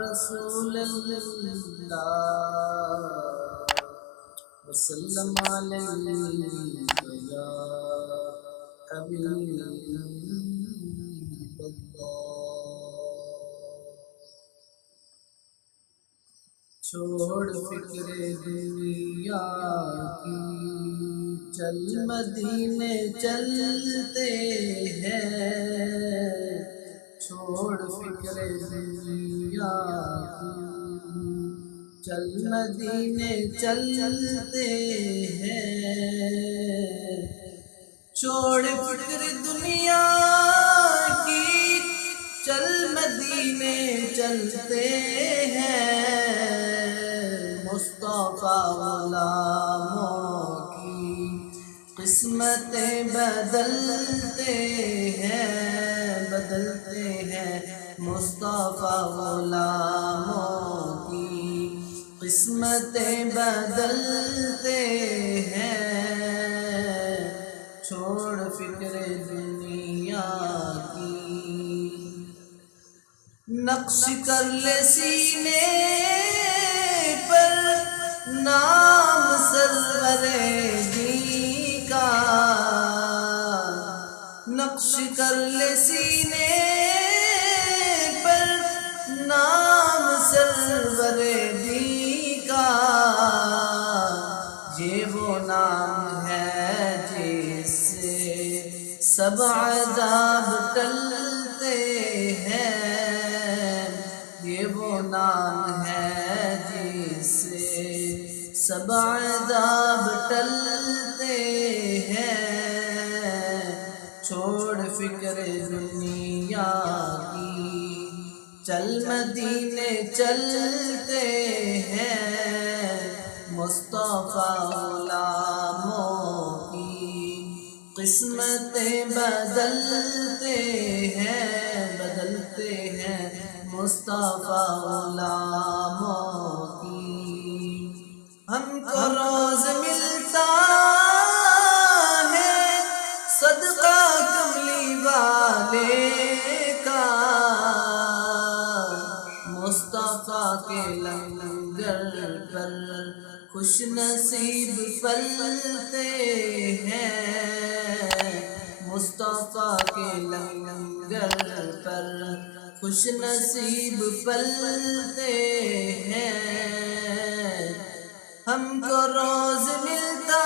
رسول اللہ وسلم علیک یا حبیب اللہ۔ چھوڑ فکر دنیا کی، چل مدینے چلتے ہیں۔ چھوڑ فکر دنیا کی، چل مدینے چلتے ہیں۔ چھوڑ فکر دنیا کی، چل مدینے چلتے ہیں۔ مصطفیٰ غلاموں کی قسمتیں بدلتے ہیں، بدلتے ہیں۔ مصطفیٰ غلاموں کی قسمتیں بدلتے ہیں۔ چھوڑ فکر دنیا کی، نقش کر لے سینے پر نام سرور دی کا۔ نقش کر لے سینے پر نام سرور دی کا۔ یہ وہ نام ہے جس سے سب عذاب ٹلتے ہیں۔ یہ وہ نام ہے جس سے سب عذاب ٹلتے ہیں۔ چھوڑ فکر دنیا کی، چل مدینے چلتے ہیں۔ مصطفیٰ غلاموں کی قسمتیں بدلتے ہیں، بدلتے ہیں۔ مصطفیٰ غلاموں کی ہم کو روز ملتا ہے صدقہ کملی والے کا۔ مصطفیٰ کے لنگر پر خوش نصیب پلتے ہیں۔ مصطفیٰ کے لنگر پر خوش نصیب پلتے ہیں۔ ہم کو روز ملتا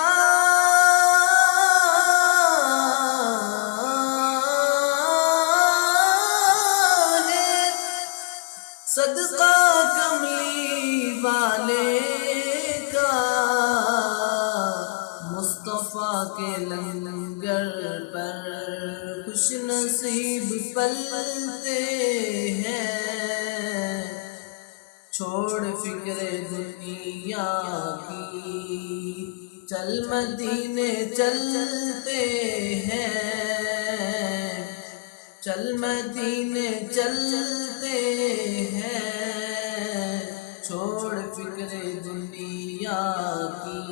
ہے صدقہ کملی والے کا۔ مصطفیٰ کے لنگر پر خوش نصیب پلتے ہیں۔ چھوڑ فکر دنیا کی، چل مدینے چلتے ہیں۔ چل مدینے چلتے ہیں۔ چھوڑ فکر دنیا کی،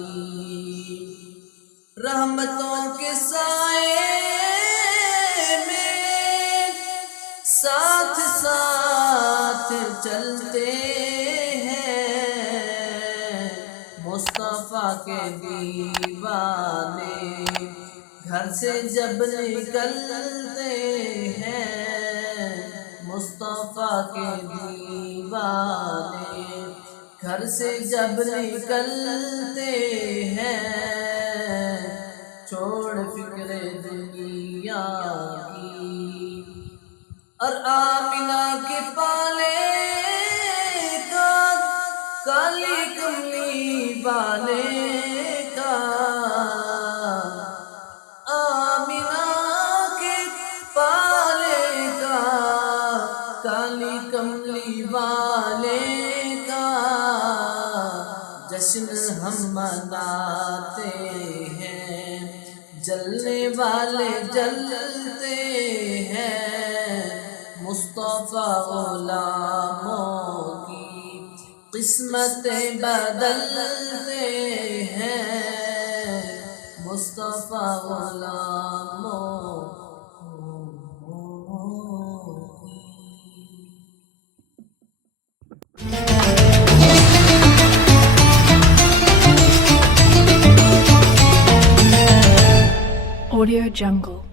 رحمتوں کے سائے میں ساتھ ساتھ چلتے ہیں۔ مصطفیٰ کے دیوانے گھر سے جب نکلتے ہیں۔ مصطفیٰ کے دیوانے گھر سے جب نکلتے ہیں۔ چھوڑ فکر دنیا کی، اور آمنہ کے پالے کا، کالی کملی والے کا۔ آمنہ کے پالے کا، کالی کملی والے کا۔ جشن ہم مناتے ہیں، جلنے والے جلتے ہیں۔ مصطفیٰ غلاموں کی قسمتیں بدلتے ہیں۔ مصطفیٰ غلاموں Audio Jungle.